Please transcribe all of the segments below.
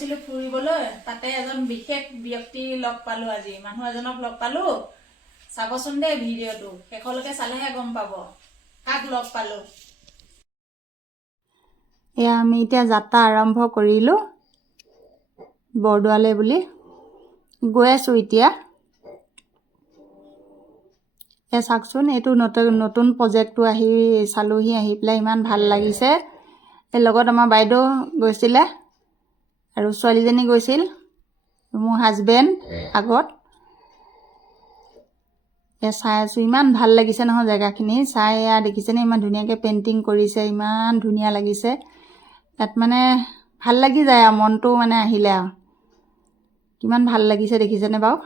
গৈছিলোঁ ফুৰিবলৈ, তাতে এজন বিশেষ ব্যক্তি লগ পালোঁ আজি। মানুহ এজনক লগ পালোঁ। চাবচোন দেই ভিডিঅ'টো, শেষলৈকে চালেহে গম পাব কাক লগ পালোঁ। এয়া আমি এতিয়া যাত্ৰা আৰম্ভ কৰিলোঁ বৰদোৱালৈ বুলি। গৈ আছোঁ এতিয়া। এয়া চাওকচোন, এইটো নতুন প্ৰজেক্টটো চালোহি, আহি পেলাই ইমান ভাল লাগিছে। এই লগত আমাৰ বাইদেউ গৈছিলে আৰু ছোৱালীজনী গৈছিল, মোৰ হাজবেণ্ড আগত। এয়া চাই আছোঁ, ইমান ভাল লাগিছে নহয় জেগাখিনি চাই। এয়া দেখিছেনে ইমান ধুনীয়াকৈ পেইণ্টিং কৰিছে, ইমান ধুনীয়া লাগিছে। ইয়াত মানে ভাল লাগি যায় আৰু মনটো মানে আহিলে আৰু কিমান ভাল লাগিছে দেখিছেনে বাৰু।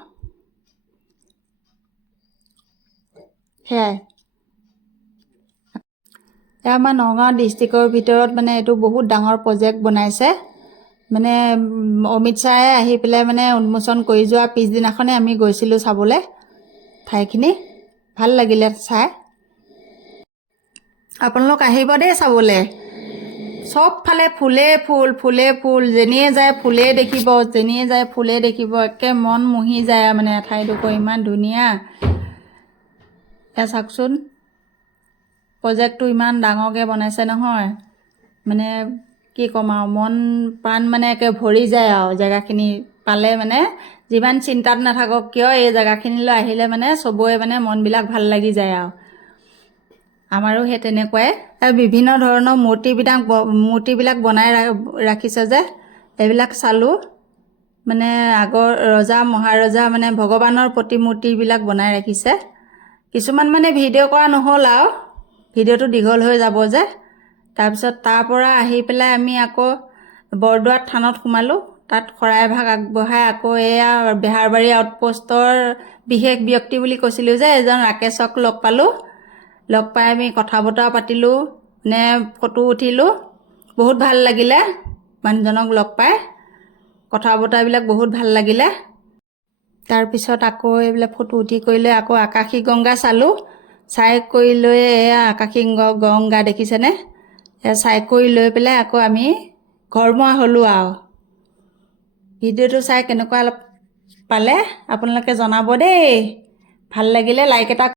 সেয়াই এয়া আমাৰ নগাঁও ডিষ্ট্ৰিক্টৰ ভিতৰত মানে এইটো বহুত ডাঙৰ প্ৰজেক্ট বনাইছে। মানে অমিত শ্বাহে আহি পেলাই মানে উন্মোচন কৰি যোৱা পিছদিনাখনে আমি গৈছিলোঁ চাবলৈ ঠাইখিনি। ভাল লাগিলে চাই। আপোনালোক আহিব দেই চাবলৈ। চবফালে ফুলে ফুল, ফুলে ফুল, যেনিয়ে যায় ফুলেই দেখিব, যেনিয়ে যায় ফুলেই দেখিব। একে মন মুহি যায় মানে ঠাইডোখৰ ইমান ধুনীয়া। এয়া চাওকচোন, প্ৰজেক্টটো ইমান ডাঙৰকৈ বনাইছে নহয়, মানে কি ক'ম আৰু, মন প্ৰাণ মানে একে ভৰি যায় আৰু জেগাখিনি পালে। মানে যিমান চিন্তাত নাথাকক কিয়, এই জেগাখিনিলৈ আহিলে মানে চবৰে মানে মনবিলাক ভাল লাগি যায় আৰু আমাৰো সেই তেনেকুৱাই। বিভিন্ন ধৰণৰ মূৰ্তিবিলাক বনাই ৰাখিছে যে, এইবিলাক চালোঁ। মানে আগৰ ৰজা মহাৰজা মানে ভগৱানৰ প্ৰতিমূৰ্তিবিলাক বনাই ৰাখিছে। কিছুমান মানে ভিডিঅ' কৰা নহ'ল আৰু ভিডিঅ'টো দীঘল হৈ যাব যে। তাৰপিছত তাৰ পৰা আহি পেলাই আমি আকৌ বৰদোৱা থানত সোমালোঁ। তাত শৰাইভাগ আগবঢ়াই আকৌ এয়া বেহাৰবাৰী আউটপোষ্টৰ বিশেষ ব্যক্তি বুলি কৈছিলোঁ যে, এজন ৰাকেশক লগ পালোঁ। লগ পাই আমি কথা বতৰা পাতিলোঁ, ফটো উঠিলোঁ। বহুত ভাল লাগিলে মানুহজনক লগ পাই, কথা বতৰাবিলাক বহুত ভাল লাগিলে। তাৰপিছত আকৌ এইবিলাক ফটো উঠি কৰি লৈ আকৌ আকাশী গংগা চালোঁ। চাই কৰি লৈ এয়া আকাশী গংগা দেখিছেনে, চাই কৰি লৈ পেলাই আকৌ আমি ঘৰমুৱা হ'লোঁ আৰু। ভিডিঅ'টো চাই কেনেকুৱা পালে আপোনালোকে জনাব দেই। ভাল লাগিলে লাইক এটা